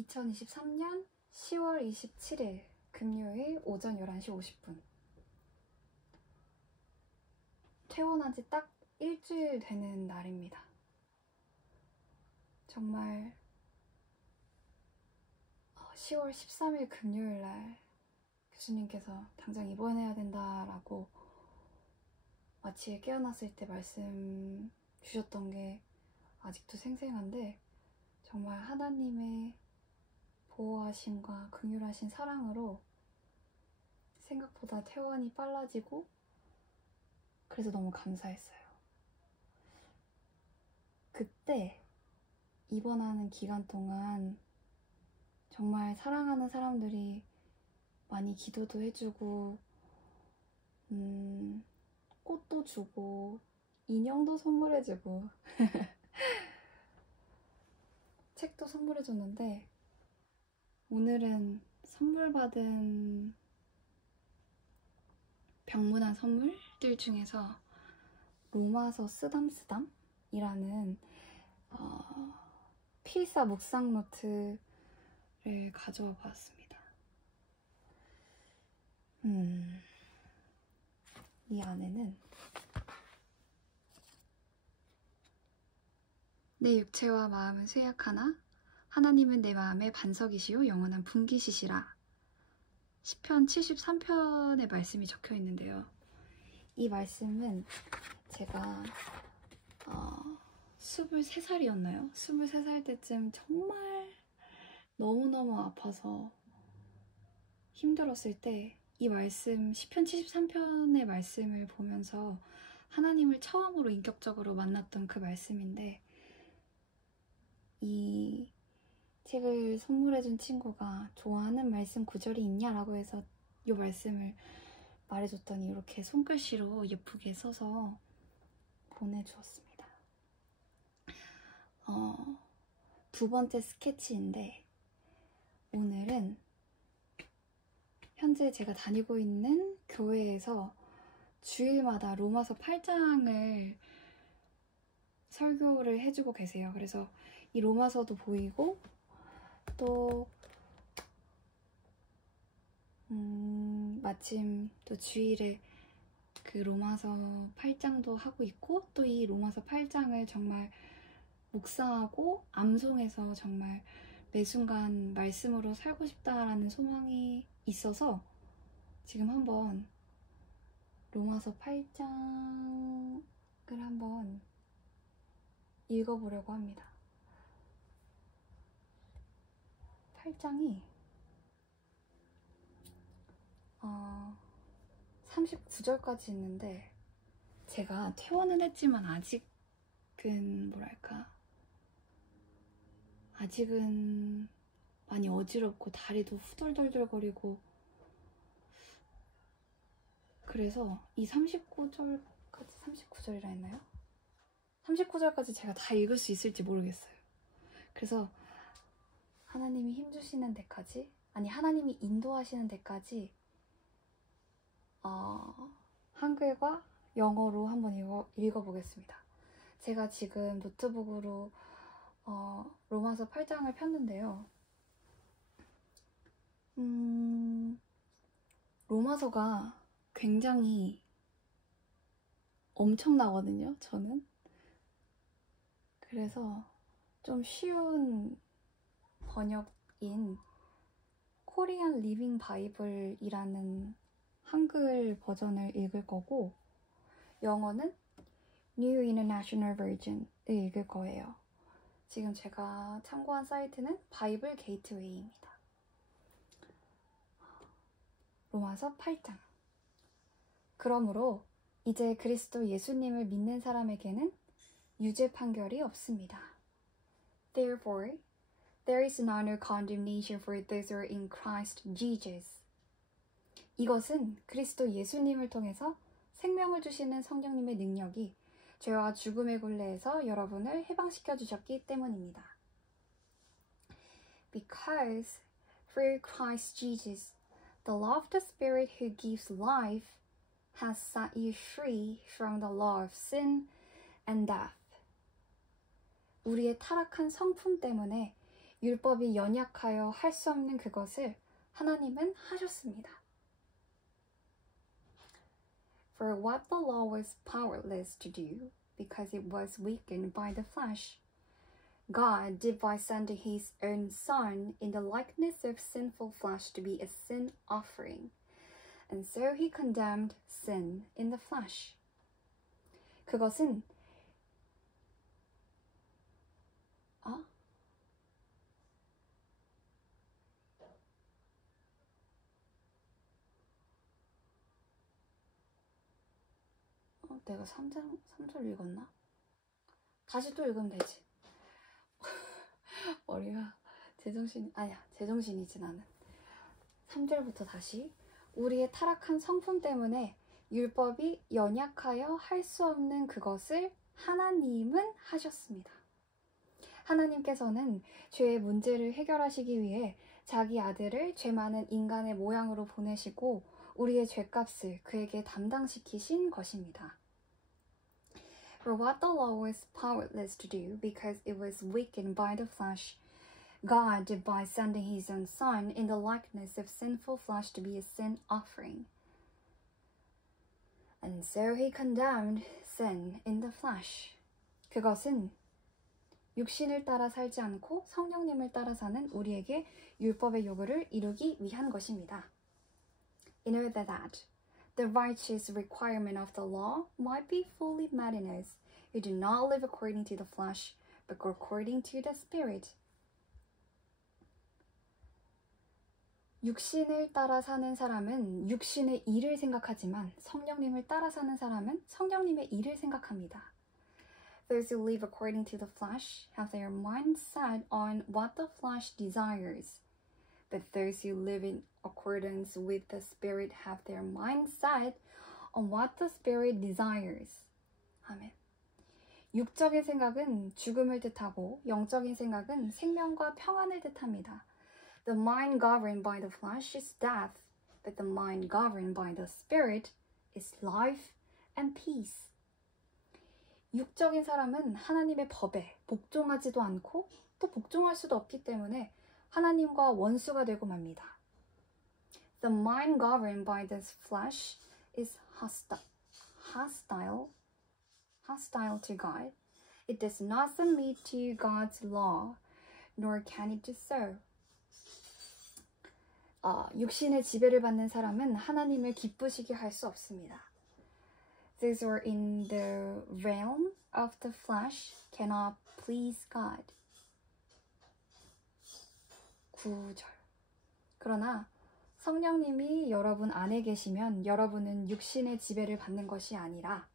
2023년 10월 27일 금요일 오전 11시 50분. 퇴원한 지 딱 일주일 되는 날입니다. 정말 10월 13일 금요일 날 교수님께서 당장 입원해야 된다라고 마취에 깨어났을 때 말씀 주셨던 게 아직도 생생한데, 정말 하나님의 보호하심과 긍휼하신 사랑으로 생각보다 퇴원이 빨라지고, 그래서 너무 감사했어요. 그때 입원하는 기간 동안 정말 사랑하는 사람들이 많이 기도도 해주고, 꽃도 주고 인형도 선물해주고 책도 선물해줬는데, 오늘은 선물 받은 병문안 선물들 중에서 로마서 쓰담쓰담이라는 필사 묵상 노트를 가져와 봤습니다. 이 안에는 내 육체와 마음은 쇠약하나 하나님은 내 마음의 반석이시요 영원한 분기시시라. 시편 73편의 말씀이 적혀 있는데요. 이 말씀은 제가 23살이었나요? 23살 때쯤 정말 너무너무 아파서 힘들었을 때 이 말씀, 시편 73편의 말씀을 보면서 하나님을 처음으로 인격적으로 만났던 그 말씀인데, 이 책을 선물해준 친구가 좋아하는 말씀 구절이 있냐라고 해서 이 말씀을 말해줬더니 이렇게 손글씨로 예쁘게 써서 보내주었습니다. 두 번째 스케치인데, 오늘은 현재 제가 다니고 있는 교회에서 주일마다 로마서 8장을 설교를 해주고 계세요. 그래서 이 로마서도 보이고, 또 마침 또 주일에 그 로마서 8장도 하고 있고, 또 이 로마서 8장을 정말 묵상하고 암송해서 정말 매 순간 말씀으로 살고 싶다라는 소망이 있어서 지금 한번 로마서 8장을 한번 읽어보려고 합니다. 8장이 39절까지 있는데, 제가 퇴원은 했지만 아직은 아직은 많이 어지럽고 다리도 후덜덜덜거리고, 그래서 이 39절이라 했나요? 39절까지 제가 다 읽을 수 있을지 모르겠어요. 그래서 하나님이 힘주시는 데까지, 하나님이 인도하시는 데까지 한글과 영어로 한번 읽어보겠습니다. 제가 지금 노트북으로 로마서 8장을 폈는데요. 로마서가 굉장히 엄청나거든요, 저는. 그래서 좀 쉬운 번역인 코리안 리빙 바이블이라는 한글 버전을 읽을 거고, 영어는 New International Version을 읽을 거예요. 지금 제가 참고한 사이트는 바이블 게이트웨이입니다. 로마서 8장. 그러므로 이제 그리스도 예수님을 믿는 사람에게는 유죄 판결이 없습니다. Therefore, there is no condemnation for those who are in Christ Jesus. 이것은 그리스도 예수님을 통해서 생명을 주시는 성령님의 능력이 죄와 죽음의 굴레에서 여러분을 해방시켜 주셨기 때문입니다. Because through Christ Jesus, the law of the Spirit who gives life has set you free from the law of sin and death. 우리의 타락한 성품 때문에 율법이 연약하여 할 수 없는 그것을 하나님은 하셨습니다. For what the law was powerless to do, because it was weakened by the flesh, God did by sending his own Son in the likeness of sinful flesh to be a sin offering. And so he condemned sin in the flesh. 그것은 내가 3절 읽었나? 다시 또 읽으면 되지. 머리가 제정신이지 나는. 3절부터 다시. 우리의 타락한 성품 때문에 율법이 연약하여 할 수 없는 그것을 하나님은 하셨습니다. 하나님께서는 죄의 문제를 해결하시기 위해 자기 아들을 죄 많은 인간의 모양으로 보내시고 우리의 죄값을 그에게 담당시키신 것입니다. For what the law was powerless to do because it was weakened by the flesh, God did by sending his own Son in the likeness of sinful flesh to be a sin offering. And so he condemned sin in the flesh. 그것은 육신을 따라 살지 않고 성령님을 따라 사는 우리에게 율법의 요구를 이루기 위한 것입니다. In order that the righteous requirement of the law might be fully met in us, who do not live according to the flesh, but according to the Spirit. 육신을 따라 사는 사람은 육신의 일을 생각하지만 성령님을 따라 사는 사람은 성령님의 일을 생각합니다. Those who live according to the flesh have their mind set on what the flesh desires, but those who live in accordance with the Spirit have their mind set on what the Spirit desires. 아멘. 육적인 생각은 죽음을 뜻하고 영적인 생각은 생명과 평안을 뜻합니다. The mind governed by the flesh is death, but the mind governed by the Spirit is life and peace. 육적인 사람은 하나님의 법에 복종하지도 않고 또 복종할 수도 없기 때문에 하나님과 원수가 되고 맙니다. The mind governed by the flesh is hostile to God. It does not submit to God's law, nor can it do so. 육신의 지배를 받는 사람은 하나님을 기쁘시게 할 수 없습니다. Those who are in the realm of the flesh cannot please God. 9절. 그러나 성령님이 여러분 안에 계시면 여러분은 육신의 지배를 받는 것이 아니라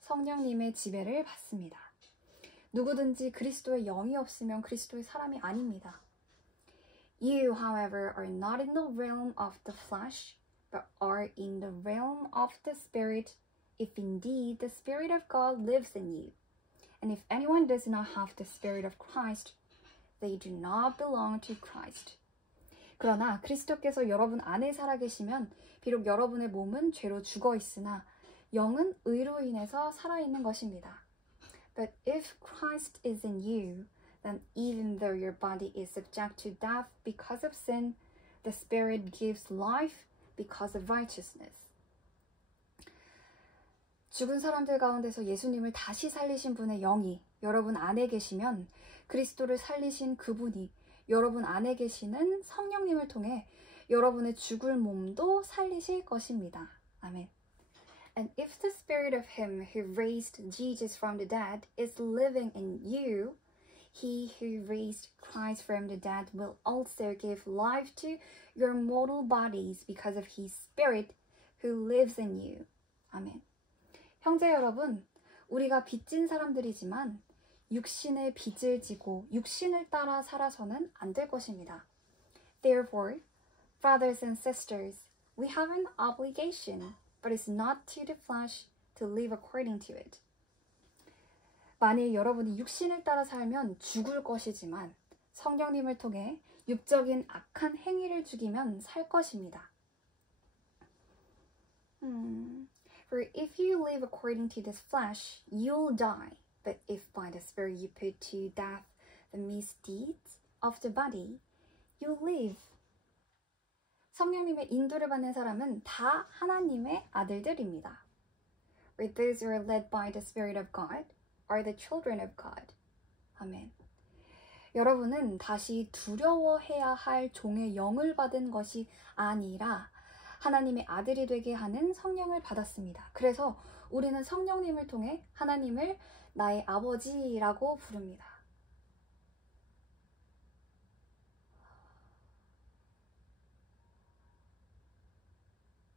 성령님의 지배를 받습니다. 누구든지 그리스도의 영이 없으면 그리스도의 사람이 아닙니다. You, however, are not in the realm of the flesh, but are in the realm of the Spirit, if indeed the Spirit of God lives in you. And if anyone does not have the Spirit of Christ, they do not belong to Christ. 그러나 그리스도께서 여러분 안에 살아계시면 비록 여러분의 몸은 죄로 죽어 있으나 영은 의로 인해서 살아있는 것입니다. But if Christ is in you, then even though your body is subject to death because of sin, the Spirit gives life because of righteousness. 죽은 사람들 가운데서 예수님을 다시 살리신 분의 영이 여러분 안에 계시면 그리스도를 살리신 그분이 여러분 안에 계시는 성령님을 통해 여러분의 죽을 몸도 살리실 것입니다. 아멘. And if the spirit of him who raised Jesus from the dead is living in you, he who raised Christ from the dead will also give life to your mortal bodies because of his spirit who lives in you. 아멘. 형제 여러분, 우리가 빚진 사람들이지만 육신의 빚을 지고 육신을 따라 살아서는 안 될 것입니다. Therefore, brothers and sisters, we have an obligation, but it's not to the flesh to live according to it. 만일 여러분이 육신을 따라 살면 죽을 것이지만 성령님을 통해 육적인 악한 행위를 죽이면 살 것입니다. For if you live according to this flesh, you'll die. But if by the Spirit you put to death the misdeeds of the body, you live. 성령님의 인도를 받는 사람은 다 하나님의 아들들입니다. For those who are led by the Spirit of God are the children of God. 아멘. 여러분은 다시 두려워해야 할 종의 영을 받은 것이 아니라 하나님의 아들이 되게 하는 성령을 받았습니다. 그래서 우리는 성령님을 통해 하나님을 나의 아버지라고 부릅니다.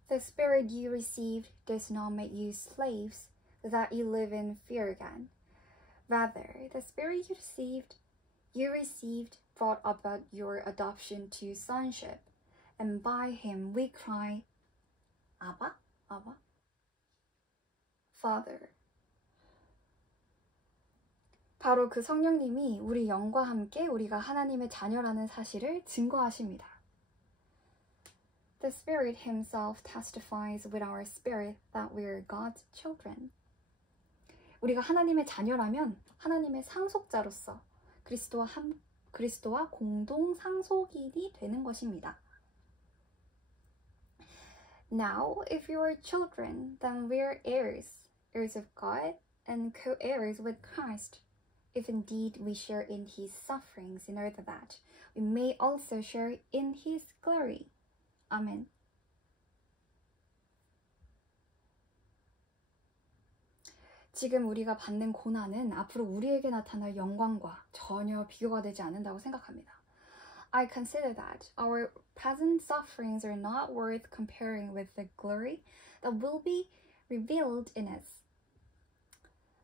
The Spirit you received does not make you slaves, that you live in fear again. Rather, the Spirit you received brought about your adoption to sonship, and by him we cry, Abba, Abba, Father. 바로 그 성령님이 우리 영과 함께 우리가 하나님의 자녀라는 사실을 증거하십니다. The Spirit himself testifies with our spirit that we are God's children. 우리가 하나님의 자녀라면 하나님의 상속자로서 그리스도와 공동 상속인이 되는 것입니다. Now, if you are children, then we are heirs, heirs of God and co-heirs with Christ. If indeed we share in his sufferings, in order that we may also share in his glory. 아멘. 지금 우리가 받는 고난은 앞으로 우리에게 나타날 영광과 전혀 비교가 되지 않는다고 생각합니다. I consider that our present sufferings are not worth comparing with the glory that will be revealed in us.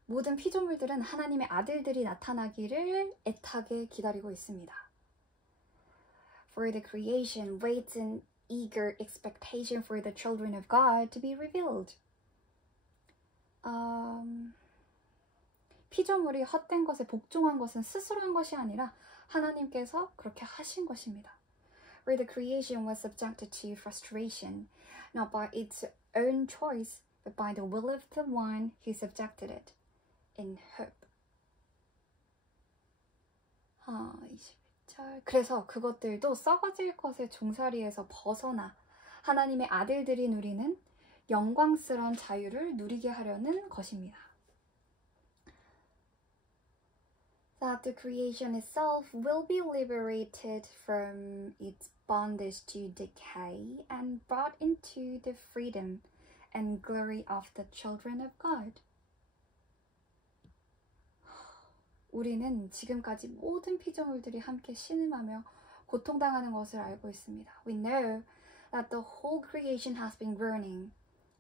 모든 피조물들은 하나님의 아들들이 나타나기를 애타게 기다리고 있습니다. For the creation waits in eager expectation for the children of God to be revealed. 피조물이 헛된 것에 복종한 것은 스스로 한 것이 아니라 하나님께서 그렇게 하신 것입니다. For the creation was subjected to frustration, not by its own choice, but by the will of the one who subjected it, in hope. 21절. 그래서 그것들도 썩어질 것의 종살이에서 벗어나 하나님의 아들들이 누리는 영광스러운 자유를 누리게 하려는 것입니다. That the creation itself will be liberated from its bondage to decay and brought into the freedom and glory of the children of God. 우리는 지금까지 모든 피조물들이 함께 신음하며 고통당하는 것을 알고 있습니다. We know that the whole creation has been groaning,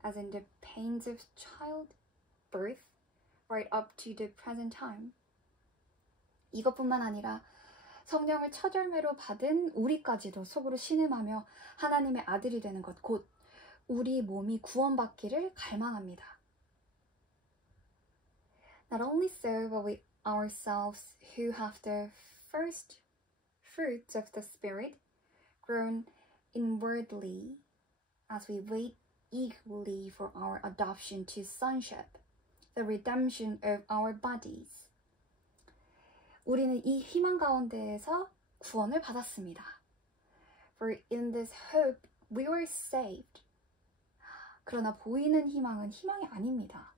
as in the pains of childbirth, right up to the present time. 이것뿐만 아니라 성령을 첫 열매로 받은 우리까지도 속으로 신음하며 하나님의 아들이 되는 것, 곧 우리 몸이 구원받기를 갈망합니다. Not only so, but we ourselves who have the first fruits of the Spirit grown inwardly as we wait eagerly for our adoption to sonship, the redemption of our bodies. 우리는 이 희망 가운데에서 구원을 받았습니다. For in this hope we were saved. 그러나 보이는 희망은 희망이 아닙니다.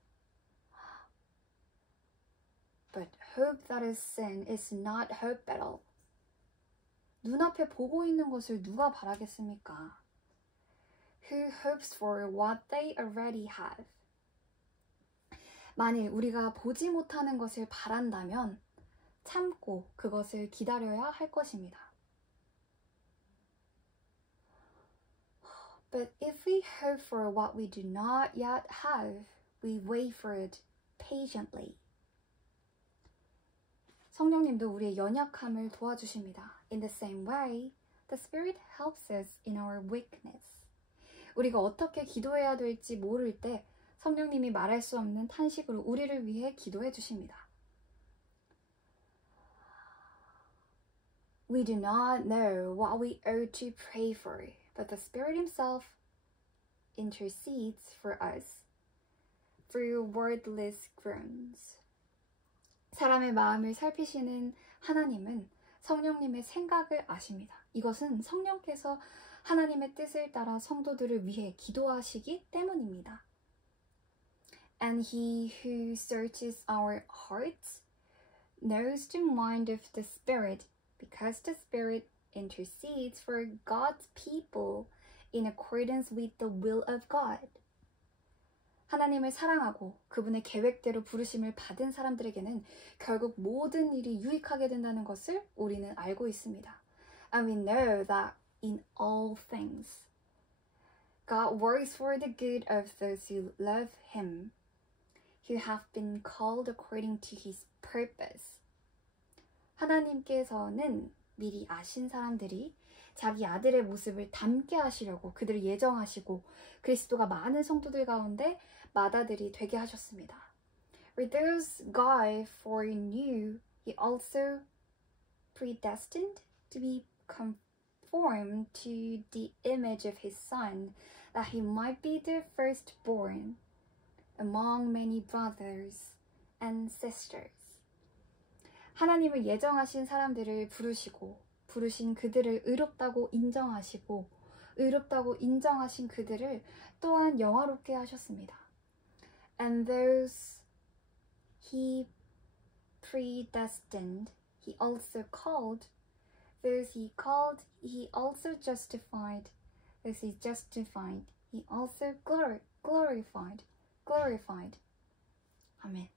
But hope that is sin is not hope at all. 눈앞에 보고 있는 것을 누가 바라겠습니까? Who hopes for what they already have? 만일 우리가 보지 못하는 것을 바란다면 참고 그것을 기다려야 할 것입니다. But if we hope for what we do not yet have, we wait for it patiently. 성령님도 우리의 연약함을 도와주십니다. In the same way, the Spirit helps us in our weakness. 우리가 어떻게 기도해야 될지 모를 때 성령님이 말할 수 없는 탄식으로 우리를 위해 기도해 주십니다. We do not know what we ought to pray for, but the Spirit Himself intercedes for us through wordless groans. 사람의 마음을 살피시는 하나님은 성령님의 생각을 아십니다. 이것은 성령께서 하나님의 뜻을 따라 성도들을 위해 기도하시기 때문입니다. And he who searches our hearts knows the mind of the Spirit, because the Spirit intercedes for God's people in accordance with the will of God. 하나님을 사랑하고 그분의 계획대로 부르심을 받은 사람들에게는 결국 모든 일이 유익하게 된다는 것을 우리는 알고 있습니다. And we know that in all things, God works for the good of those who love Him, who have been called according to His purpose. 하나님께서는 미리 아신 사람들이 자기 아들의 모습을 닮게 하시려고 그들을 예정하시고 그리스도가 많은 성도들 가운데 맏아들이 되게 하셨습니다. For those God foreknew, He also predestined to be conformed to the image of His Son, that He might be the firstborn among many brothers and sisters. 하나님을 예정하신 사람들을 부르신 그들을 의롭다고 인정하시고 의롭다고 인정하신 그들을 또한 영화롭게 하셨습니다. And those He predestined, He also called. Those He called, He also justified. Those He justified, He also glorified. 아멘.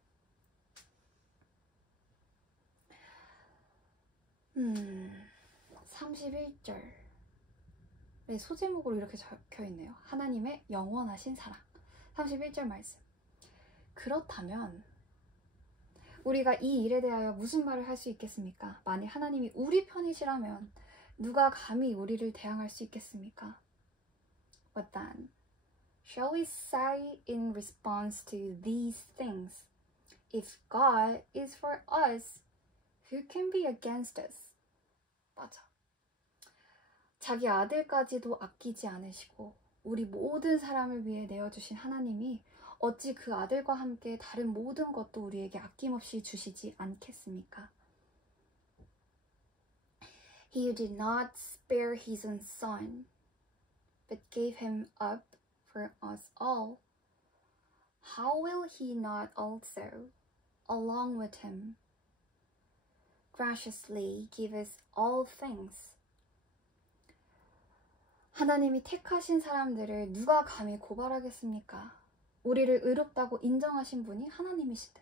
31절의 소제목으로 이렇게 적혀있네요. 하나님의 영원하신 사랑. 31절 말씀. 그렇다면 우리가 이 일에 대하여 무슨 말을 할 수 있겠습니까? 만일 하나님이 우리 편이시라면 누가 감히 우리를 대항할 수 있겠습니까? What then? Shall we say in response to these things, if God is for us, who can be against us? 맞아. 자기 아들까지도 아끼지 않으시고 우리 모든 사람을 위해 내어주신 하나님이 어찌 그 아들과 함께 다른 모든 것도 우리에게 아낌없이 주시지 않겠습니까? He did not spare his own son, but gave him up for us all. How will he not also, along with him, graciously give us all things? 하나님이 택하신 사람들을 누가 감히 고발하겠습니까? 우리를 의롭다고 인정하신 분이 하나님이시대.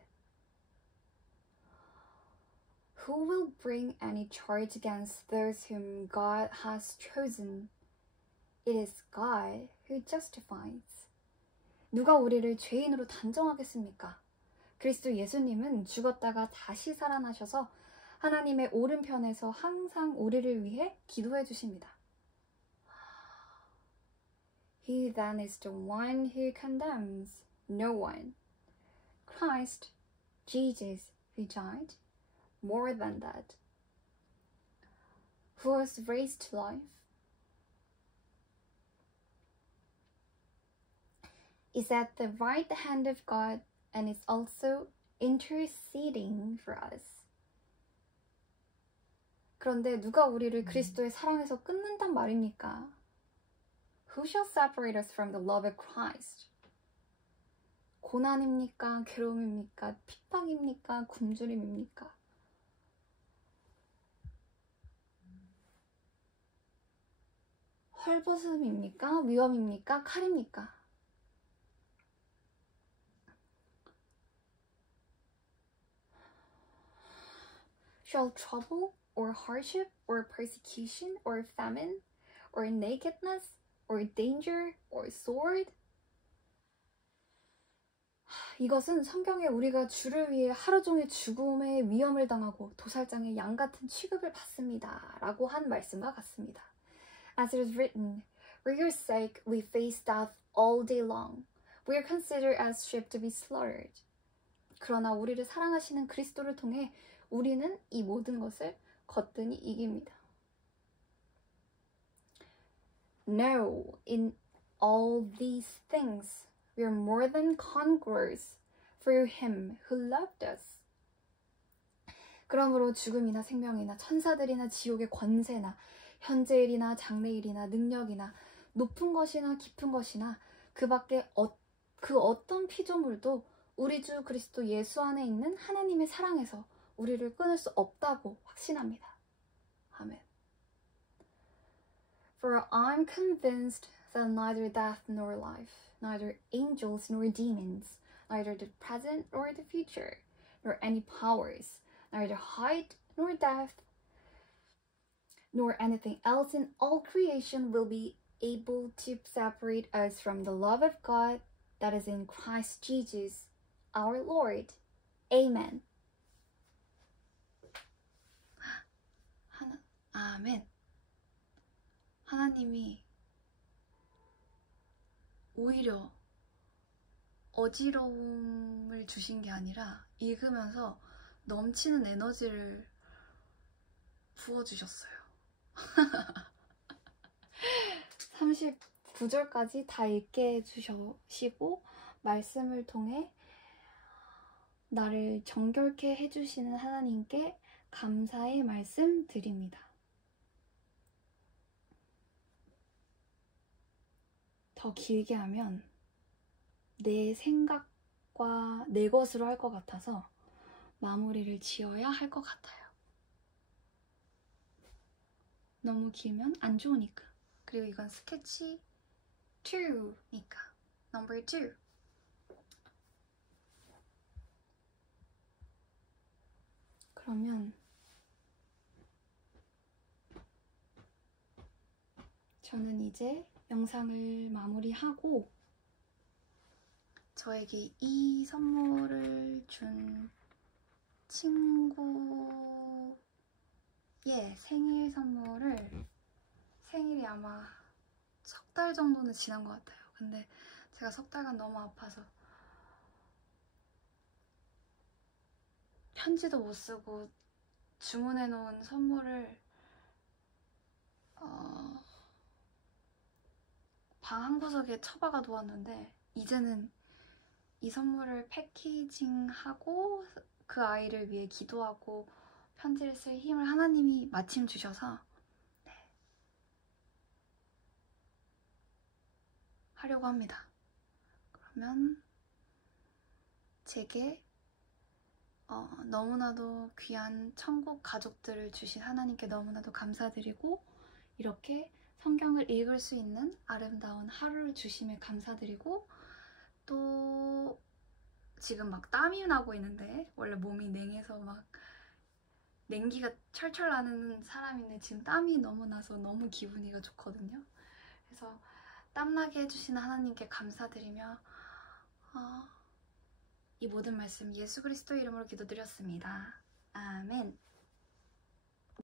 Who will bring any charge against those whom God has chosen? It is God who justifies. 누가 우리를 죄인으로 단정하겠습니까? 그리스도 예수님은 죽었다가 다시 살아나셔서 하나님의 오른편에서 항상 우리를 위해 기도해 주십니다. He then is the one who condemns no one. Christ, Jesus, who died, more than that, who was raised to life, is at the right hand of God and is also interceding for us. 그런데 누가 우리를 그리스도의 사랑에서 끊는단 말입니까? Who shall separate us from the love of Christ? 고난입니까? 괴로움입니까? 핍박입니까? 굶주림입니까? 헐벗음입니까? 위험입니까? 칼입니까? Shall trouble or hardship or persecution or famine or nakedness or danger or sword? 이것은 성경에 우리가 주를 위해 하루 종일 죽음의 위험을 당하고 도살장의 양 같은 취급을 받습니다 라고 한 말씀과 같습니다. As it is written, for your sake we face death all day long. We are considered as sheep to be slaughtered. 그러나 우리를 사랑하시는 그리스도를 통해 우리는 이 모든 것을 거뜬히 이깁니다. No, in all these things we are more than conquerors through him who loved us. 그러므로 죽음이나 생명이나 천사들이나 지옥의 권세나 현재일이나 장래일이나 능력이나 높은 것이나 깊은 것이나 그 밖에 그 어떤 피조물도 우리 주 그리스도 예수 안에 있는 하나님의 사랑에서 우리를 끊을 수 없다고 확신합니다. 아멘. For I'm convinced that neither death nor life, neither angels nor demons, neither the present nor the future, nor any powers, neither height nor depth, nor anything else in all creation will be able to separate us from the love of God that is in Christ Jesus, our Lord. Amen. 아멘. 하나님이 오히려 어지러움을 주신 게 아니라 읽으면서 넘치는 에너지를 부어주셨어요. 39절까지 다 읽게 해주시고 말씀을 통해 나를 정결케 해주시는 하나님께 감사의 말씀 드립니다. 더 길게 하면 내 생각과 내 것으로 할 것 같아서 마무리를 지어야 할 것 같아요. 너무 길면 안 좋으니까. 그리고 이건 스케치 2니까 number 2. 그러면 저는 이제 영상을 마무리하고 저에게 이 선물을 준 친구의 생일 선물을 생일이 아마 석 달 정도는 지난 것 같아요. 근데 제가 석 달간 너무 아파서 편지도 못 쓰고 주문해 놓은 선물을 방 한 구석에 처박아 놓았는데 이제는 이 선물을 패키징하고 그 아이를 위해 기도하고 편지를 쓸 힘을 하나님이 마침 주셔서 하려고 합니다. 그러면 제게 너무나도 귀한 천국 가족들을 주신 하나님께 너무나도 감사드리고 이렇게 성경을 읽을 수 있는 아름다운 하루를 주심에 감사드리고 또 지금 막 땀이 나고 있는데 원래 몸이 냉해서 막 냉기가 철철 나는 사람인데 지금 땀이 너무 나서 너무 기분이가 좋거든요. 그래서 땀나게 해주시는 하나님께 감사드리며 이 모든 말씀 예수 그리스도 이름으로 기도드렸습니다. 아멘.